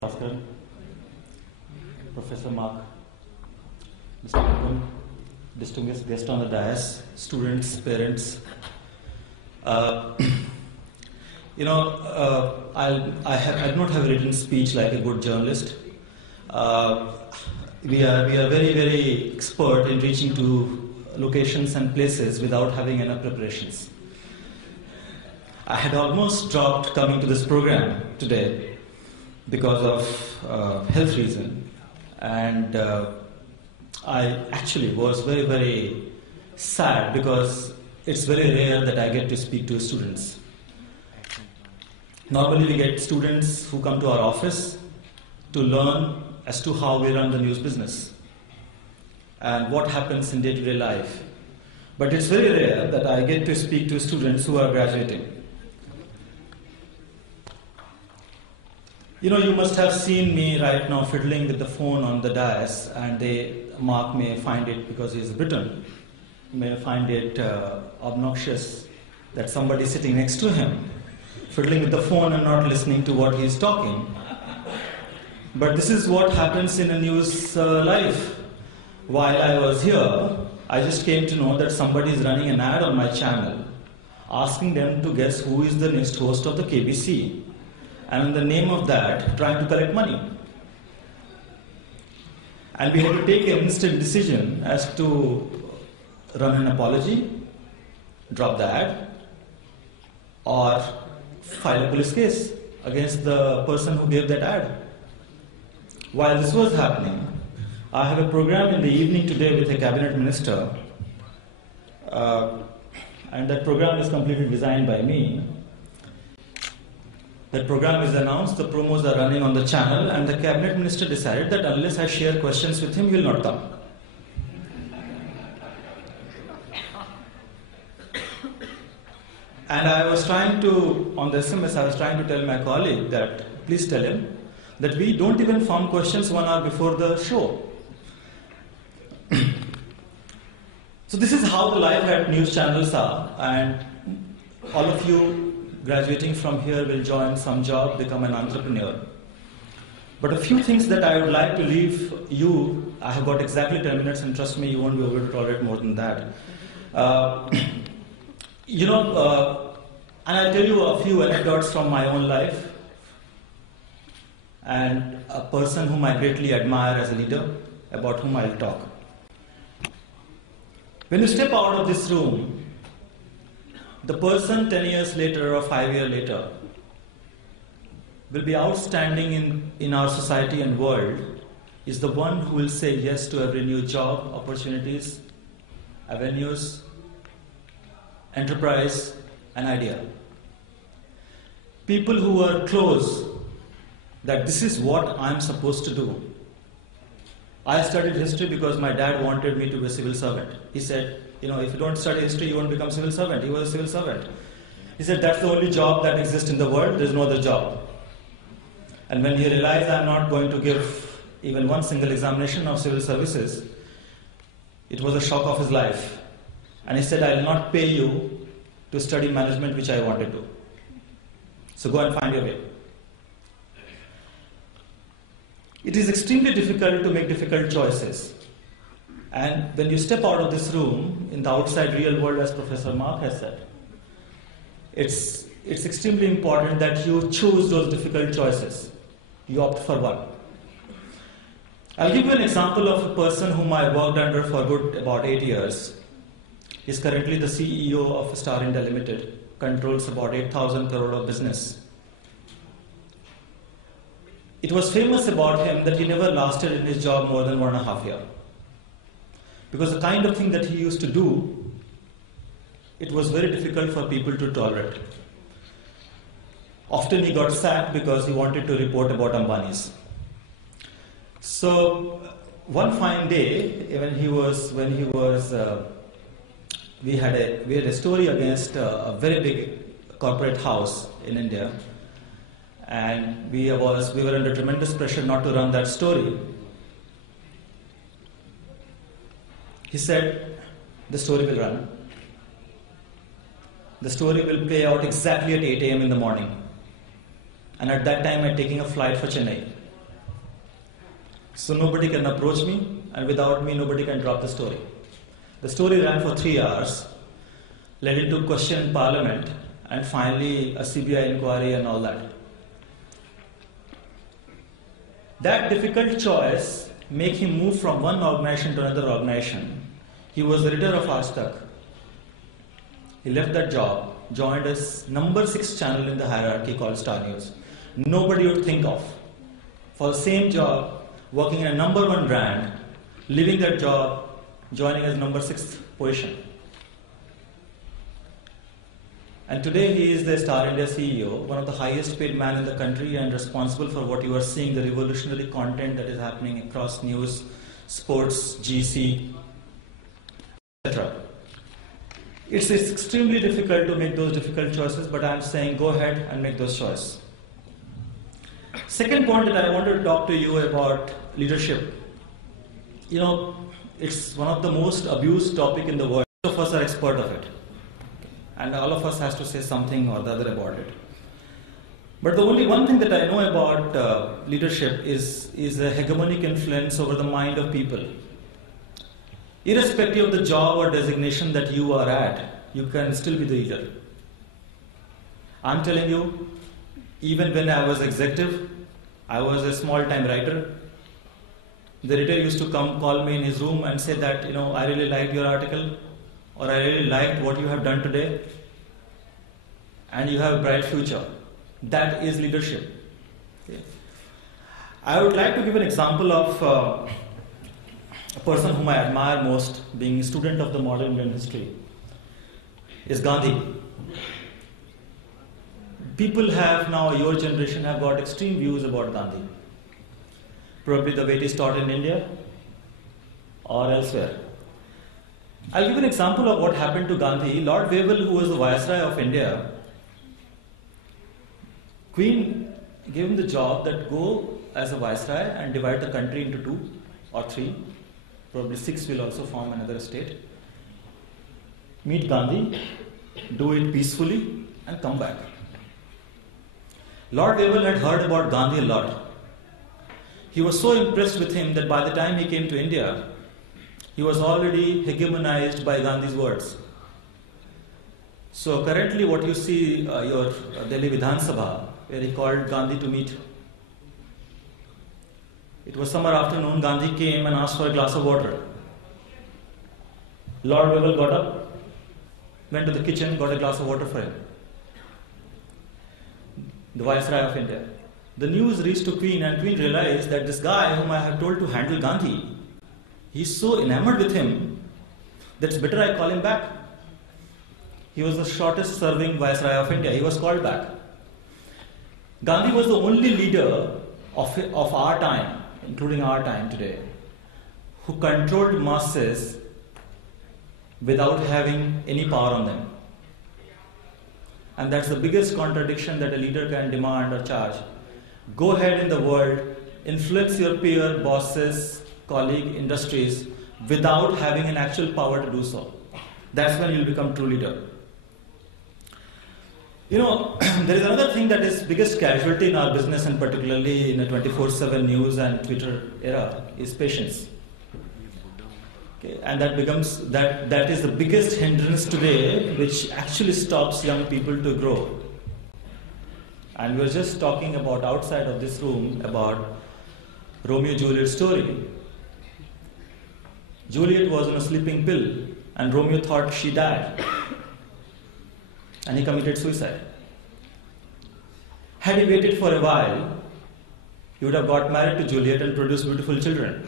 Oscar, Professor Mark, Mr. Open, distinguished guest on the dais, students, parents. I do not have a written speech like a good journalist. We are very, very expert in reaching to locations and places without having enough preparations. I had almost dropped coming to this program today because of health reason, and I actually was very, very sad because it's very rare that I get to speak to students. Normally we get students who come to our office to learn as to how we run the news business and what happens in day-to-day life. But it's very rare that I get to speak to students who are graduating. You know, you must have seen me right now fiddling with the phone on the dais, and Mark may find it, because he's Briton, may find it obnoxious that somebody sitting next to him fiddling with the phone and not listening to what he's talking. But this is what happens in a news life. While I was here, I just came to know that somebody is running an ad on my channel asking them to guess who is the next host of the KBC. And in the name of that, trying to collect money. And we had to take an instant decision as to run an apology, drop the ad, or file a police case against the person who gave that ad. While this was happening, I have a program in the evening today with a cabinet minister, and that program is completely designed by me. That program is announced, the promos are running on the channel, and the cabinet minister decided that unless I share questions with him, he will not come. And I was trying to, on the SMS, I was trying to tell my colleague that, please tell him, that we don't even form questions 1 hour before the show. So this is how the life at news channels are, and all of you graduating from here will join some job, become an entrepreneur. But a few things that I would like to leave you, I have got exactly 10 minutes, and trust me, you won't be able to tolerate more than that. And I'll tell you a few anecdotes from my own life, and a person whom I greatly admire as a leader, about whom I'll talk. When you step out of this room, the person 10 years later or 5 years later will be outstanding in our society and world is the one who will say yes to every new job, opportunities, avenues, enterprise, and idea. People who are close, that this is what I'm supposed to do. I studied history because my dad wanted me to be a civil servant. He said, you know, if you don't study history, you won't become civil servant. He was a civil servant. He said, that's the only job that exists in the world. There's no other job. And when he realized I'm not going to give even one single examination of civil services, it was a shock of his life. And he said, I will not pay you to study management, which I wanted to. So go and find your way. It is extremely difficult to make difficult choices. And when you step out of this room, in the outside real world, as Professor Mark has said, it's extremely important that you choose those difficult choices. You opt for one. I'll give you an example of a person whom I worked under for good about 8 years. He's currently the CEO of Star India Limited, controls about 8,000 crore of business. It was famous about him that he never lasted in his job more than 1.5 years. Because the kind of thing that he used to do, it was very difficult for people to tolerate. Often he got sacked because he wanted to report about Ambani's. So one fine day, we had a story against a very big corporate house in India, and we were under tremendous pressure not to run that story. He said, the story will run. The story will play out exactly at 8 a.m. in the morning. And at that time, I'm taking a flight for Chennai. So nobody can approach me, and without me, nobody can drop the story. The story ran for 3 hours, led into question in Parliament, and finally a CBI inquiry and all that. That difficult choice made him move from one organization to another organization. He was the editor of Aaj Tak. He left that job, joined us number 6 channel in the hierarchy called Star News. Nobody would think of. For the same job, working in a number 1 brand, leaving that job, joining as number 6th position. And today he is the Star India CEO, one of the highest paid man in the country and responsible for what you are seeing, the revolutionary content that is happening across news, sports, GC, etc. It's extremely difficult to make those difficult choices, but I'm saying go ahead and make those choices. Second point that I want to talk to you about leadership. You know, it's one of the most abused topic in the world. Most of us are expert of it. And all of us has to say something or the other about it. But the only one thing that I know about leadership is a hegemonic influence over the mind of people. Irrespective of the job or designation that you are at, you can still be the leader. I'm telling you, even when I was executive, I was a small-time writer. The editor used to call me in his room and say that, you know, I really liked your article, or I really liked what you have done today, and you have a bright future. That is leadership. Okay. I would like to give an example of a person whom I admire most, being a student of the modern Indian history, is Gandhi. People have now, your generation have got extreme views about Gandhi. Probably the way it is taught in India or elsewhere. I'll give an example of what happened to Gandhi. Lord Wavell, who was the Viceroy of India, Queen gave him the job that go as a Viceroy and divide the country into 2 or 3. Probably 6 will also form another state. Meet Gandhi, do it peacefully, and come back. Lord Wavell had heard about Gandhi a lot. He was so impressed with him that by the time he came to India, he was already hegemonized by Gandhi's words. So currently what you see, your Delhi Vidhan Sabha, where he called Gandhi to meet. It was summer afternoon, Gandhi came and asked for a glass of water. Lord Wavell got up, went to the kitchen, got a glass of water for him. The Viceroy of India. The news reached to Queen, and Queen realized that this guy whom I have told to handle Gandhi, he's so enamored with him that it's better I call him back. He was the shortest serving Viceroy of India. He was called back. Gandhi was the only leader of our time, including our time today, who controlled masses without having any power on them. And that's the biggest contradiction that a leader can demand or charge. Go ahead in the world, influence your peer, bosses, colleague, industries without having an actual power to do so. That's when you'll become true leader. You know, there is another thing that is biggest casualty in our business, and particularly in a 24/7 news and Twitter era, is patience. Okay, and that is the biggest hindrance today, which actually stops young people to grow. And we were just talking about outside of this room about Romeo and Juliet story. Juliet was on a sleeping pill, and Romeo thought she died, and he committed suicide. Had he waited for a while, he would have got married to Juliet and produced beautiful children.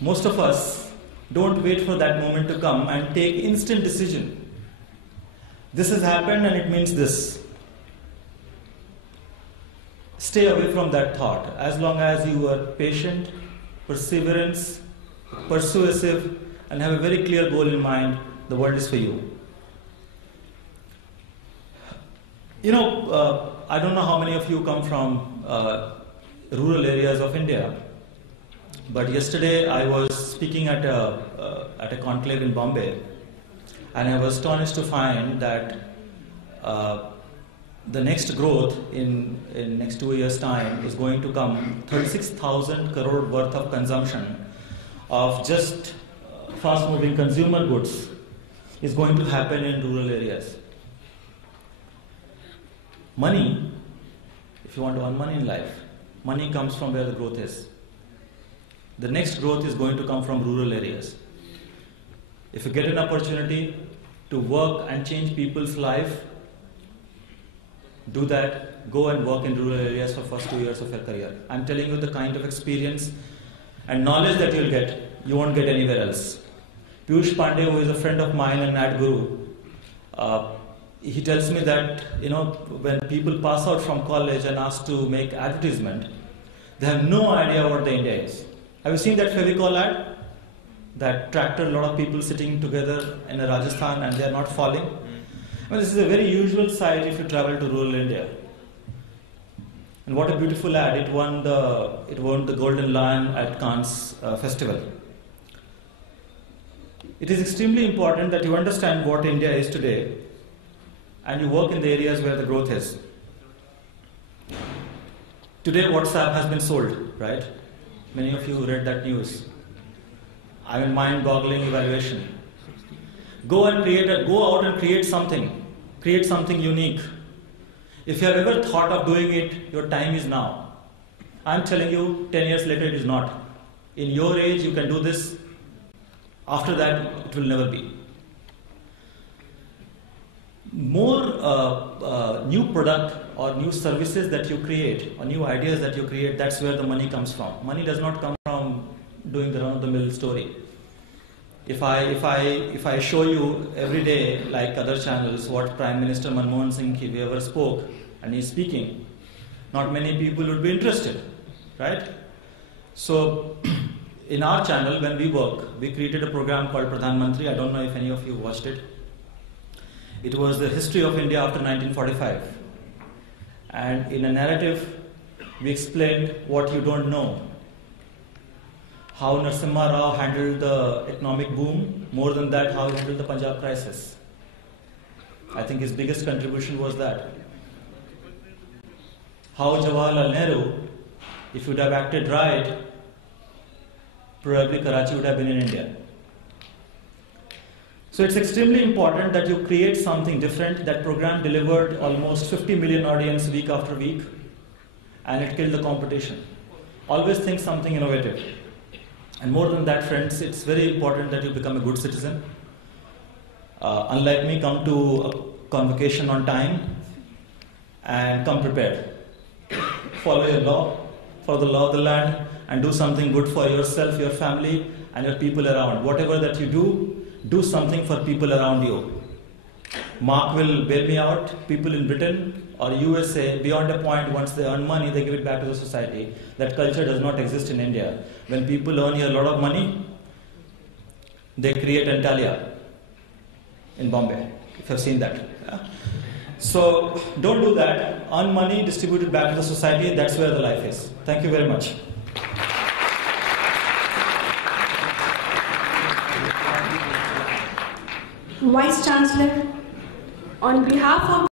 Most of us don't wait for that moment to come and take instant decision. This has happened and it means this. Stay away from that thought. As long as you are patient, perseverance, persuasive, and have a very clear goal in mind, the world is for you. You know, I don't know how many of you come from rural areas of India, but yesterday I was speaking at a conclave in Bombay, and I was astonished to find that the next growth in next 2 years' time is going to come 36,000 crore worth of consumption of just fast-moving consumer goods is going to happen in rural areas. Money, if you want to earn money in life, money comes from where the growth is. The next growth is going to come from rural areas. If you get an opportunity to work and change people's life, do that. Go and work in rural areas for first 2 years of your career. I'm telling you the kind of experience and knowledge that you'll get, you won't get anywhere else. Piyush Pandey, who is a friend of mine and Ad Guru, he tells me that when people pass out from college and ask to make advertisement, they have no idea what the India is. Have you seen that Fevicol ad? That tractor, a lot of people sitting together in a Rajasthan and they are not falling. Well, this is a very usual sight if you travel to rural India. And what a beautiful ad! It won the Golden Lion at Cannes Festival. It is extremely important that you understand what India is today, and you work in the areas where the growth is. Today, WhatsApp has been sold, right? Many of you read that news. I mean, mind-boggling evaluation. Go out and create something unique. If you have ever thought of doing it, your time is now. I'm telling you, 10 years later, it is not. In your age, you can do this. After that, it will never be. More new product or new services that you create or new ideas that you create, that's where the money comes from. Money does not come from doing the run-of-the-mill story. If I show you every day, like other channels, what Prime Minister Manmohan Singh, if he ever spoke and he's speaking, not many people would be interested, right? So, in our channel, when we work, we created a program called Pradhan Mantri. I don't know if any of you watched it. It was the history of India after 1945. And in a narrative, we explained what you don't know. How Narasimha Rao handled the economic boom, more than that, how he handled the Punjab crisis. I think his biggest contribution was that. How Jawaharlal Nehru, if he would have acted right, probably Karachi would have been in India. So it's extremely important that you create something different. That program delivered almost 50 million audience week after week, and it killed the competition. Always think something innovative. And more than that, friends, it's very important that you become a good citizen. Unlike me, come to a convocation on time and come prepared. Follow your law, follow the law of the land, and do something good for yourself, your family, and your people around. Whatever that you do something for people around you. Mark will bail me out. People in Britain or USA, beyond a point, once they earn money, they give it back to the society. That culture does not exist in India. When people earn here a lot of money, they create Antalya in Bombay, if you've seen that. Yeah? So don't do that. Earn money, distribute it back to the society. That's where the life is. Thank you very much. Vice Chancellor, on behalf of